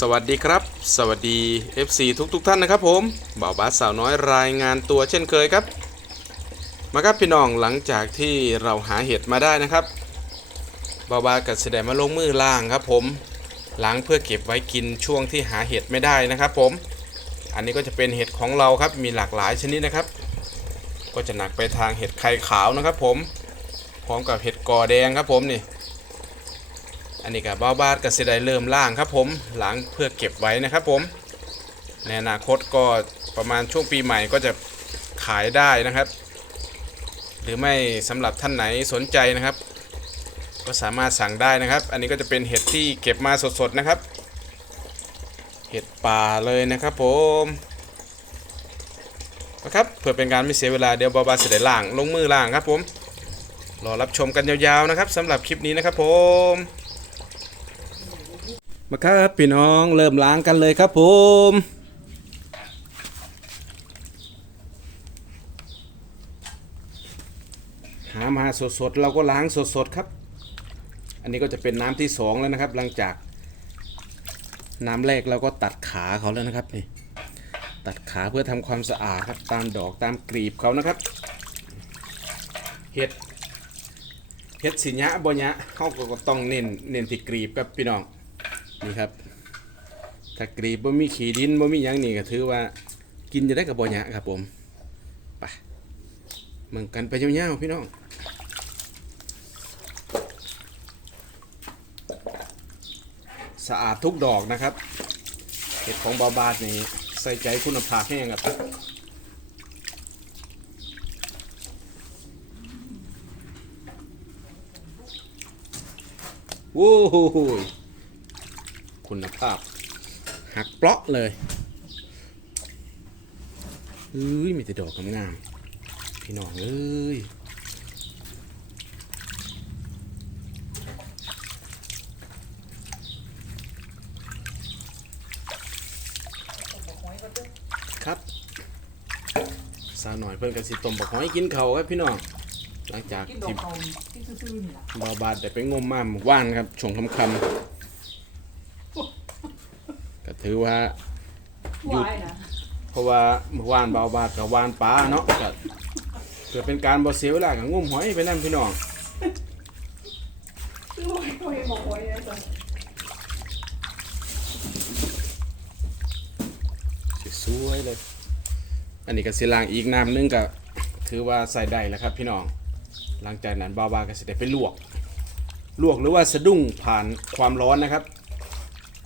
สวัสดีครับ สวัสดี FC ทุกทุกๆท่านนะครับผมบ่าวบาสสาวน้อยรายงานตัวเช่นเคยครับ มาครับพี่น้องหลังจากที่เราหาเห็ดมาได้นะครับบ่าวบาสกับแสดงมาลงมือล่างครับผมล้างเพื่อเก็บไว้กินช่วงที่หาเห็ดไม่ได้นะครับ ผม อันนี้ก็จะเป็นเห็ดของเราครับมีหลากหลายชนิดนะครับ ก็จะหนักไปทางเห็ดไข่ขาวนะครับ ผมพร้อมกับเห็ดกอแดงครับผมนี่ อันนี้กับบ้าบาดกับเสไดเริ่มล่างครับผมล้างเพื่อเก็บไว้นะครับผมในอนาคตก็ประมาณช่วงปีใหม่ก็จะขายได้นะครับ หรือไม่สำหรับท่านไหนสนใจนะครับ ก็สามารถสั่งได้นะครับ อันนี้ก็จะเป็นเห็ดที่เก็บมาสดๆนะครับ เห็ดป่าเลยนะครับผมนะครับเพื่อเป็นการไม่เสียเวลาเดี๋ยวบาบาเสด็จล่างลงมือล่างครับผมรอรับชมกันยาวๆนะครับสำหรับคลิปนี้นะครับผม มาครับพี่น้องเริ่มล้างกันเลยครับผมหามาสดๆเราก็ล้างสดๆครับ อันนี้ก็จะเป็นน้ำที่สองแล้วนะครับ หลังจากน้ำแรกเราก็ตัดขาเขาแล้วนะครับนี่ตัดขาเพื่อทำความสะอาดครับตามดอกตามกลีบเขานะครับ เห็ดเห็ดสิญะบ่ญะเขาก็ต้องเน้นเน้นที่กลีบครับพี่น้อง นี่ครับ ถ้ากรีบบ่มีขีดินบ่มีหยังนี่ก็ถือว่ากินจะได้กับบ่หยะครับผมไปเมืองกันไปยาวๆพี่น้องสะอาดทุกดอกนะครับเห็ดของบาบาดนี่ใส่ใจคุณภาพแห้งครับโว้โห คุณภาพ หักเปราะเลยเอ้ยมีแต่ดอกงามๆพี่น้องเอ้ยครับสาวหน่อยเพิ่นกระสิต้มบักหอยกินเขาวครับพี่น้องหลังจากกินดอที่กเขาที่ซื่อๆนี่ล่ะบาบาดได้ไปงมมาหมู่ว่านครับชงคำคำก็ ถือว่าหยุดวายนะเพราะว่าเมื่อวานเบาบาดกับวานปลาเนาะก็เกิดเป็นการบ่เสียเวลากับงมหอยไปนั่นพี่น้องคือวายเขาเห็นบอกไว้เลยจ้ะสวยๆเลย อันนี้ก็สิล้างอีกน้ำนึงก็ถือว่าใส่ได้แล้วครับพี่น้อง หลังจากนั้นเบาบาก็สิได้ไปลวก ลวกหรือว่าสะดุ้งผ่านความร้อนนะครับ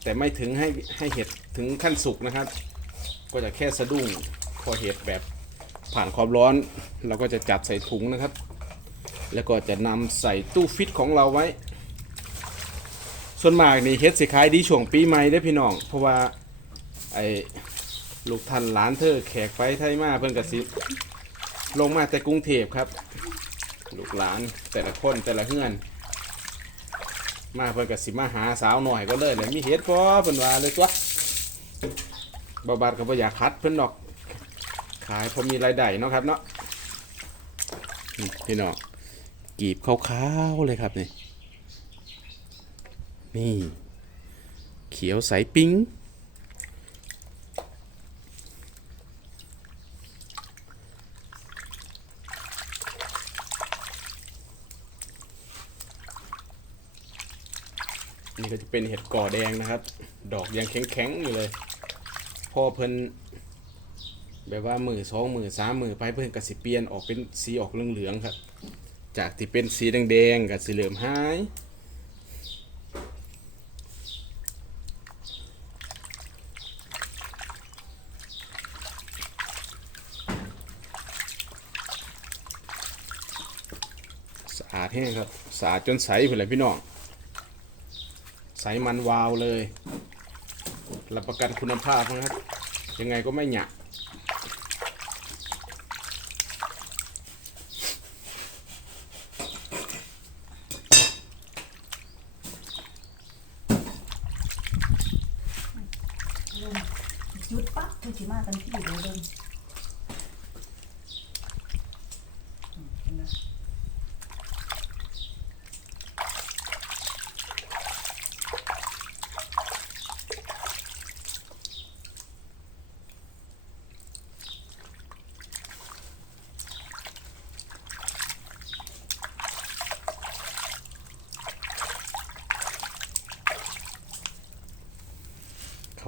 แต่ไม่ถึงให้ให้เห็ดถึงขั้นสุกนะครับ ก็จะแค่สะดุ้งพอเห็ดแบบผ่านความร้อน เราก็จะจัดใส่ถุงนะครับ แล้วก็จะนำใส่ตู้ฟิตของเราไว้ ส่วนมากนี่เฮ็ดสิขายดีช่วงปีใหม่เด้พี่น้อง เพราะว่าไอ้ลูกท่านหลานเธอแขกไปไทยมาเพิ่นกสิบลงมาแต่กรุงเทพครับ ลูกหลานแต่ละคนแต่ละเฮือน มาเพิ่นกสิมาหาสาวหน่อยก็เลยเลยมีเห็ดพอเพิ่นว่าเลยตัวบาบาดก็บ่อยากคัดเพิ่นดอก ขายพอมีรายได้เนาะครับเนาะนี่พี่น้องกีบขาวๆเลยครับนี่นี่ เขียวใสปิ้ง นี่ก็จะเป็นเห็ดก่อแดงนะครับ ดอกยังแข็งๆอยู่เลยพอเพิ่นแบบว่ามือสองมือสามมือไปเพิ่นก็สิเปลี่ยนออกเป็นสีออกเหลืองๆครับ จากที่เป็นสีแดงๆกับสีเหลืองหายสะอาดแห้งครับสะอาดจนใสไปเลยพี่น้อง ใสมันวาวเลยรับประกันคุณภาพนะครับ ยังไงก็ไม่หยะ หยุดปั๊บคือสิมากันที่อยู่เดิมอืมเห็นไหม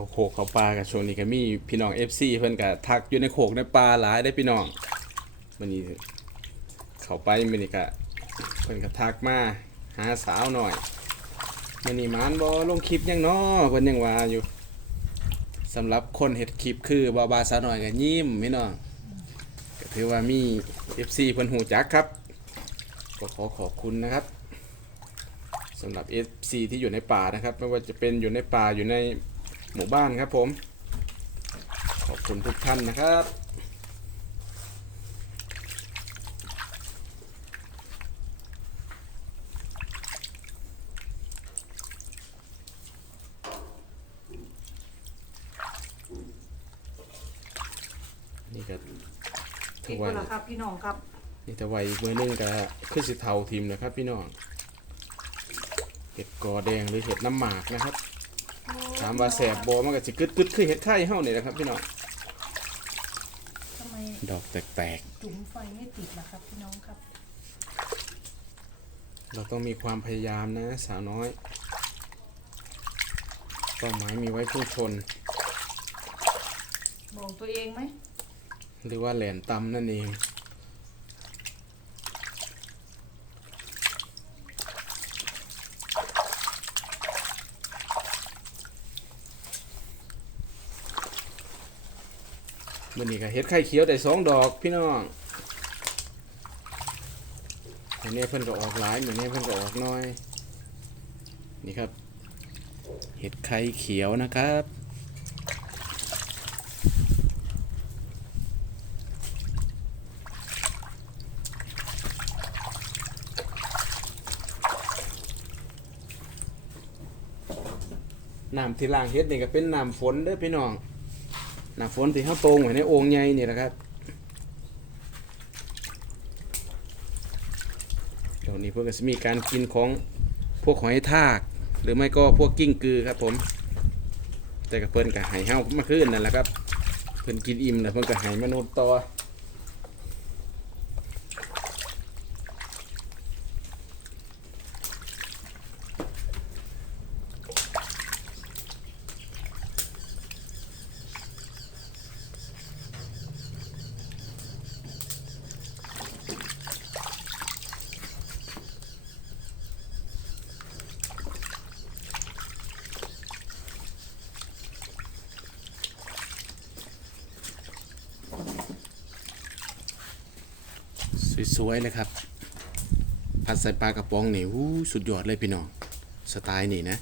เขาโขกเขาปลากับช่วงนี้ก็มีพี่น้อง FC เพิ่นก็ทักอยู่ในโขกในปลาหลายได้พี่น้องมื้อนี้เขาไปมื้อนี้ก็เพิ่นก็ทักมาหาสาวหน่อยมื้อนี้มานบ่ลงคลิปยังน้อเพิ่นยังว่าอยู่สำหรับคนเฮ็ดคลิปคือบาบาสาวหน่อยก็ยิ้มพี่น้องก็ถือว่ามี FC เพิ่นฮู้จักครับก็ขอขอบคุณนะครับสำหรับ FC ที่อยู่ในป่านะครับ ไม่ว่าจะเป็นอยู่ในป่าอยู่ใน หมู่บ้านครับผม ขอบคุณทุกท่านนะครับนี่ก็ติถืดอหมว่าดแล้วครับพี่น้องครับนี่แต่ไว้อีกมือนึงก็ขึ้นสิเทาทีมนะครับ พี่น้องเห็ดกอแดงหรือเห็ดน้ำหมากนะครับถามว่าแสบบอมันก็สิกึดกึดคือเห็ดไข่เฮ้านี่นะครับพี่น้องทำไมดอกแตกจุ๋มไฟไม่ติดล่ะครับพี่น้องครับ ๆเราต้องมีความพยายามนะสาวน้อยเป้าหมายมีไว้พุ่งชนบอกตัวเองไหมหรือว่าแหลนตำนั่นเอง มันนี่ก็เฮ็ดไข่เขียวได้สองดอกพี่น้องอันนี้เพิ่นก็ออกหลายเหมือนนี้เพิ่นก็ออกน้อย นี่ครับ เห็ดไข่เขียวนะครับ น้ำที่ล้างเฮ็ดนี่ก็เป็นน้ำฝนเด้อพี่น้อง น้ำฝนที่เขาตรงไว้ในโอ่งใหญ่นี่แหละครับเดี๋ยวนี้เพื่อนก็จะมีการกินของพวกหอยทาก หรือไม่ก็พวกกิ้งกือครับผม แต่กับเพิ่นกับหายเฮามาขึ้นนั่นแหละครับ เพิ่นกินอิ่มแล้วเพิ่นกับหายมนุษย์ต่อ สวยๆเลยครับ ผัดใส่ปลากระป๋องนี่หูสุดยอดเลยพี่น้อง สไตล์นี่นะ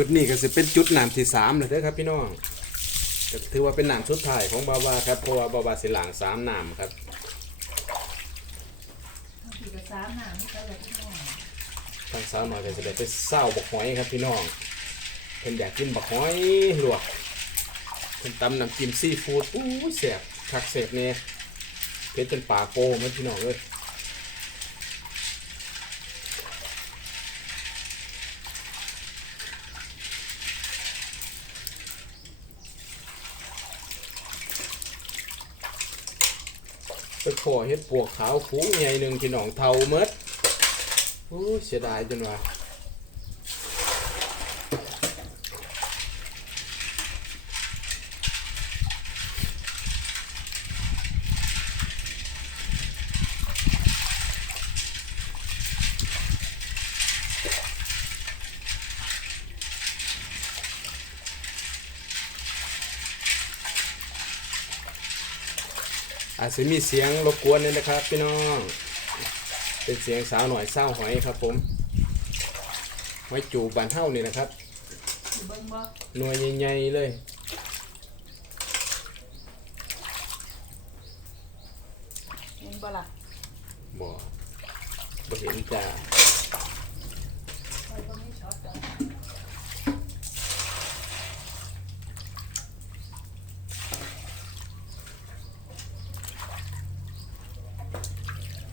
จุดนี้ก็จะเป็นจุดน้ำที่สามเลยเด้อครับพี่น้องถือว่าเป็นหน้ำชุดถ่ายของบาวาครับเพราะว่าบาวาสิหลางสามหน้ำครับ ทั้งสี่กับสามหางนี่ก็เลยพี่น้อง ทาง สาวหน่อยก็จะได้ไปเศร้าบักหอยครับพี่น้องเพิ่นอยากกินบักหอยลวกเพิ่นตำน้ำจิ้มซีฟู้ดอู้ยแสบคักแสบเนี่ยเผ็ดจนปากโกมันพี่น้องเลยไปขอเฮ็ดปวกขาวฟูงใหญ่หนึ่งพี่น้องเทาเมด โอ้เสียดายจนว่าอาจจะมีเสียงรบกวนเลยนะครับพี่น้อง เป็นเสียงสาวหน่อยเศร้าหอยครับผมไว้จูบบานเท่านี่นะครับอยู่เบิ้งบ่หน่วยใหญ่ๆเลยเห็นบ่ล่ะบ่บ่เห็นจ้า ไฟบ่ไม่ช็อตจ้ะ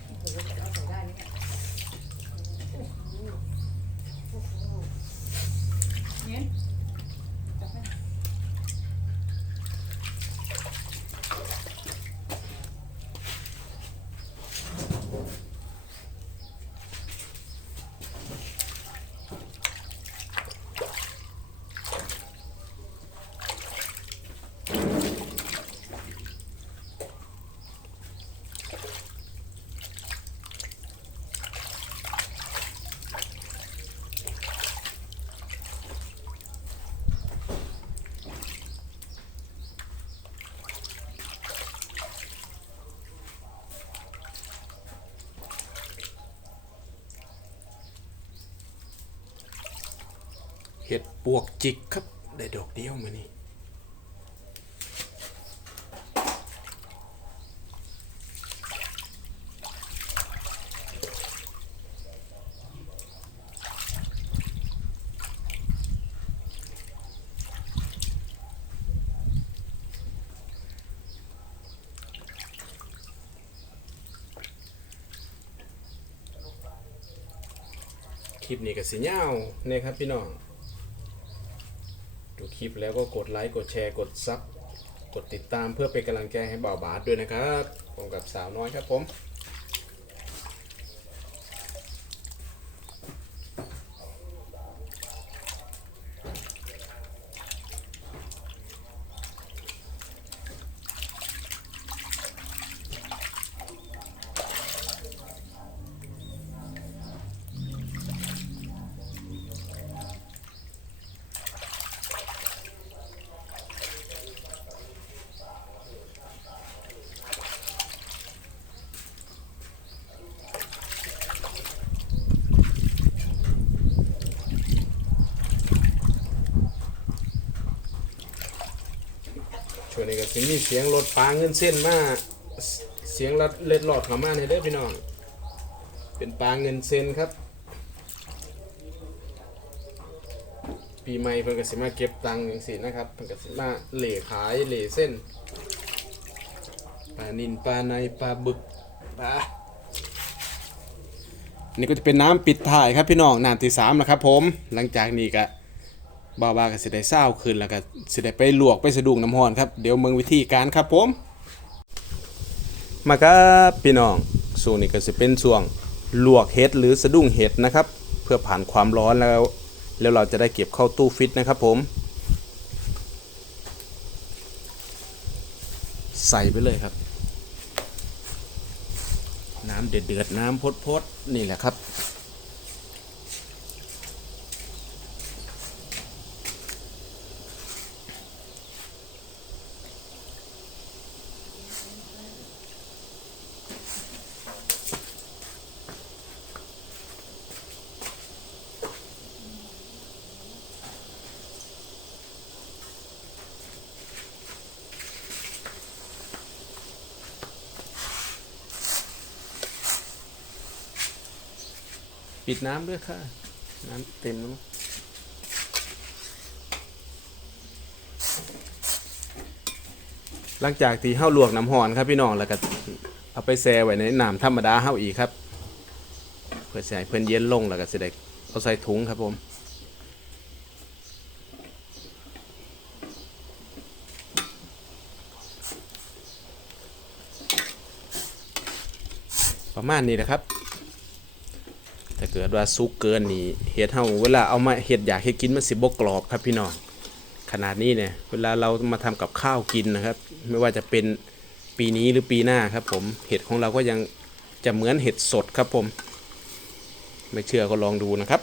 โอ้โหจะเอาใส่ได้ไหมเนี่ยโอ้โหโอ้โหเนี่ยจะ เห็ด ปวกจิกครับ ได้ดอกเดียวมานี่คลิปนี้ก็สิยาเนี่ยครับพี่น้อง ลิปแล้วก็กดไลค์กดแชร์กดซับกดติดตามเพื่อเป็นกำลังใจให้บ่าวบาสด้วยนะครับผมกับสาวน้อยครับผม ช่วงนี้ก็สิมีเสียงรถปลาเงินเส้นมาเสเสียงรัดเล็ดหลอดเข้ามาในเด้อพี่น้อง เป็นปลาเงินเส้นครับ ปีใหม่เพิ่นก็สิมาเก็บตังค์จังซี่นะครับเพิ่นก็สิมาเหล่ขายเหล่เส้นปลานินปลาในปลาบึกปลานี่ก็จะเป็นน้ำปิดถ่ายครับพี่น้องน้ำที่สามนะครับผมหลังจากนี้ก็ บ่าวบาก็สิได้เศร้าขึ้นแล้วก็สิได้ไปลวกไปสะดุ้งน้ำร้อนครับ เดี๋ยวเมืองวิธีการครับผม มาครับพี่น้องส่วนนี้ก็จะเป็นช่วงลวกเห็ดหรือสะดุ้งเห็ดนะครับ เพื่อผ่านความร้อนแล้ว แล้วเราจะได้เก็บเข้าตู้ฟิตนะครับผม ใส่ไปเลยครับ น้ำเดือดๆน้ำพดๆนี่แหละครับ ปิดน้ำด้วยค่ะ น้ำเต็มแล้วมั้งหลังจากที่เฮ้าลวกน้ำหอนครับพี่น้องแล้วก็เอาไปแช่ไว้ในน้ำธรรมดาเฮ้าอีกครับ เพื่อใส่เพื่อนเย็นลงแล้วก็จะได้เอาใส่ถุงครับผมประมาณนี้นะครับ เกิดว่าซุกเกินนี่เห็ดเฮาเวลาเอามาเห็ดอยากให้กินมันสิบกรอบครับพี่น้องขนาดนี้เนี่ยเวลาเรามาทำกับข้าวกินนะครับ ไม่ว่าจะเป็นปีนี้หรือปีหน้าครับ ผมเห็ดของเราก็ยังจะเหมือนเห็ดสดครับผม ไม่เชื่อก็ลองดูนะครับ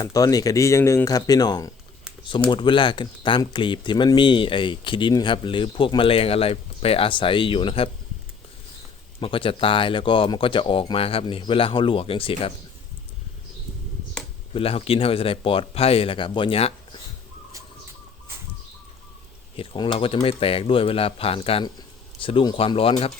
ขั้นตอนนี้ก็ดีอย่างหนึ่งครับพี่น้อง สมมุติเวลาตามกลีบที่มันมีไอ้ขี้ดินครับ หรือพวกแมลงอะไรไปอาศัยอยู่นะครับ มันก็จะตายแล้วก็มันก็จะออกมาครับนี่เวลาเขาลวกอย่างสิครับ เวลาเขากินเขาก็จะได้ปลอดภัยแล้วก็บ่ยะเห็ดของเราก็จะไม่แตกด้วยเวลาผ่านการสะดุ้งความร้อนครับ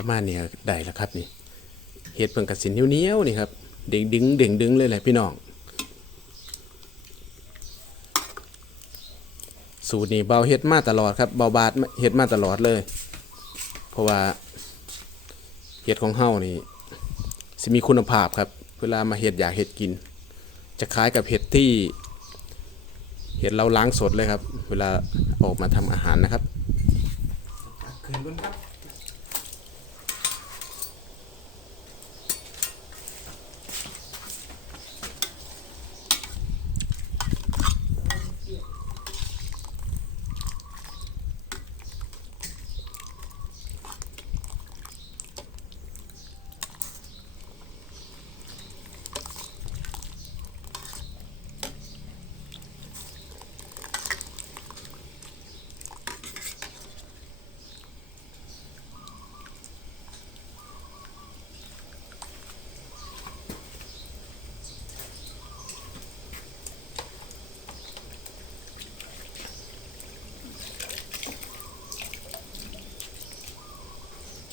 ประมาณนี้ได้แล้วครับนี่เห็ดเพิ่งกระสินเหนียวๆนี่ครับเด้งดึงเด้งดึงเลยแหละพี่น้องสูตรนี้เบาเฮ็ดมาตลอดครับเบาบาดเฮ็ดมาตลอดเลย เพราะว่าเห็ดของเฮานี่สิมีคุณภาพครับ เวลามาเห็ดอยากเห็ดกิน จะคล้ายกับเห็ดที่เห็ดเราล้างสดเลยครับ เวลาออกมาทำอาหารนะครับ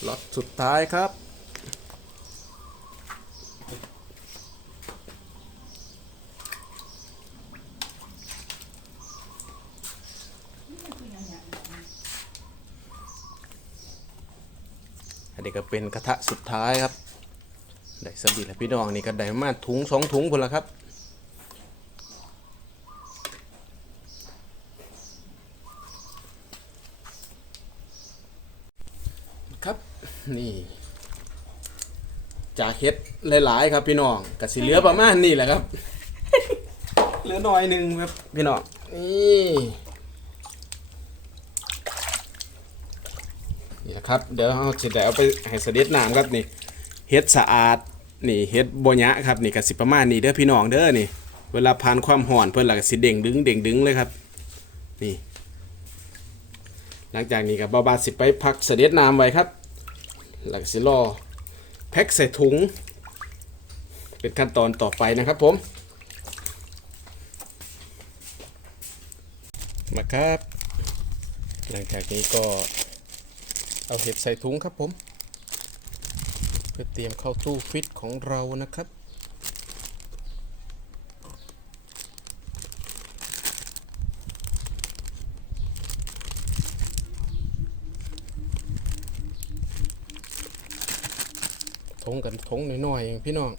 ล็อตสุดท้ายครับ อันนี้ก็เป็นกระทะสุดท้ายครับ ได้สบีแล้วพี่น้องนี่ก็ได้มาถุงสองถุงพุ่นละครับ นี่ จากเฮ็ดหลาย ๆ ครับพี่น้องกสิเหลือประมาณนี้แหละครับ เหลือหน่อยหนึ่งครับพี่น้องนี่นี่ครับเดี๋ยวเราจะได้เอาไปให้เสด็จน้ำครับนี่เฮ็ดสะอาดนี่เฮ็ดบ่ยะครับนี่กสิประมาณนี้เด้อพี่น้องเด้อนี่ เวลาผ่านความห่อนเพิ่นและก็สิเด้งดึงเด้งดึงเลยครับ นี่ หลังจากนี้ก็บบาบาสิไปพักเสด็จน้ำไว้ครับหลังสิรอแพ็คใส่ถุง เป็นขั้นตอนต่อไปนะครับผมมาครับ หลังจากนี้ก็เอาเห็ดใส่ถุงครับผม เพื่อเตรียมเข้าตู้ฟิตของเรานะครับ กันทงหน่อยๆเองพี่น้อง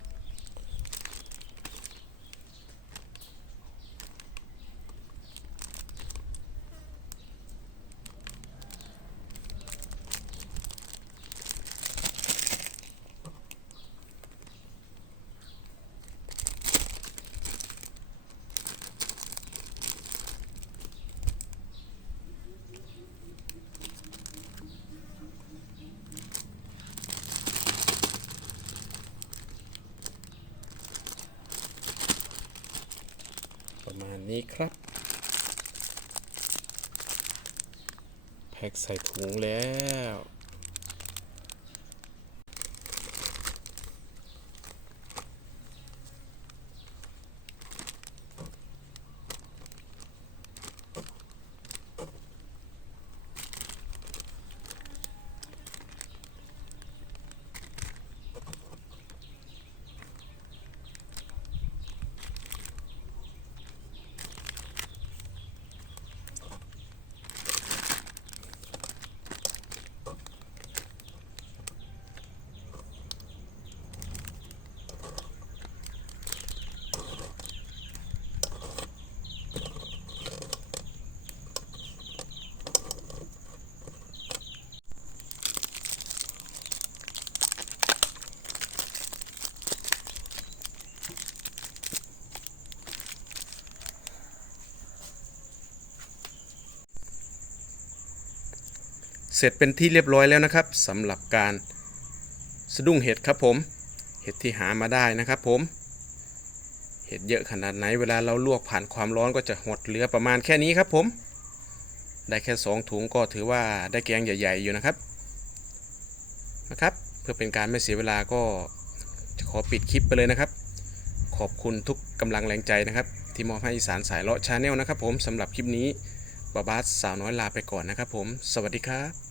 พ็คใส่ถุงแล้ว เสร็จเป็นที่เรียบร้อยแล้วนะครับสำหรับการสะดุ้งเห็ดครับผม เห็ดที่หามาได้นะครับผม เห็ดเยอะขนาดไหนเวลาเราลวกผ่านความร้อนก็จะหดเหลือประมาณแค่นี้ครับผม ได้แค่สองถุงก็ถือว่าได้แกงใหญ่ ๆ อยู่นะครับนะครับ เพื่อเป็นการไม่เสียเวลาก็จะขอปิดคลิปไปเลยนะครับ ขอบคุณทุกกำลังแรงใจนะครับ ที่มอบให้อีสานสายเลาะชาแนลนะครับผมสำหรับคลิปนี้บาบาสสาวน้อยลาไปก่อนนะครับผม สวัสดีครับ